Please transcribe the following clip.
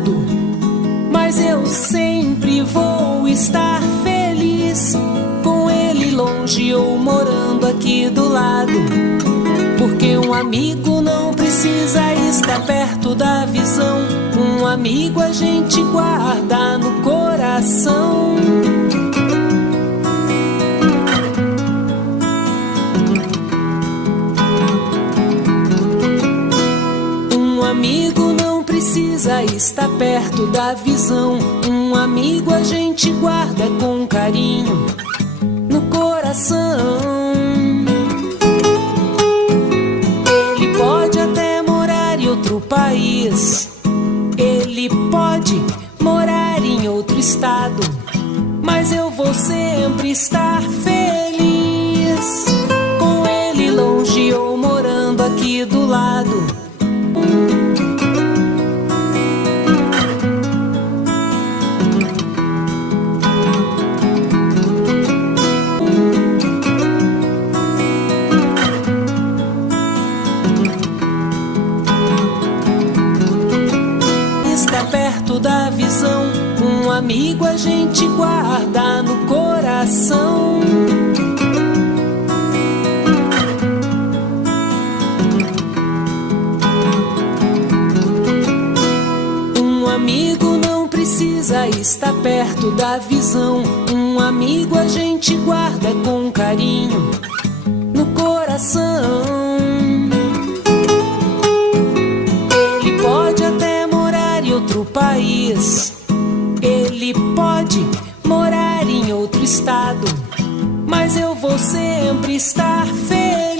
lado, mas eu sempre vou estar feliz com ele longe ou morando aqui do lado. Porque um amigo não precisa estar perto da visão, um amigo a gente guarda no coração. Um amigo não precisa estar perto da visão, um amigo a gente guarda com carinho no coração. Ele pode até morar em outro país, ele pode morar em outro estado, mas eu vou sempre estar feliz com ele longe ou morando aqui do lado. Da visão, um amigo a gente guarda no coração. Um amigo não precisa estar perto da visão, um amigo a gente guarda com carinho no coração. Ele pode até morar em outro país, ele pode morar em outro estado, mas eu vou sempre estar feliz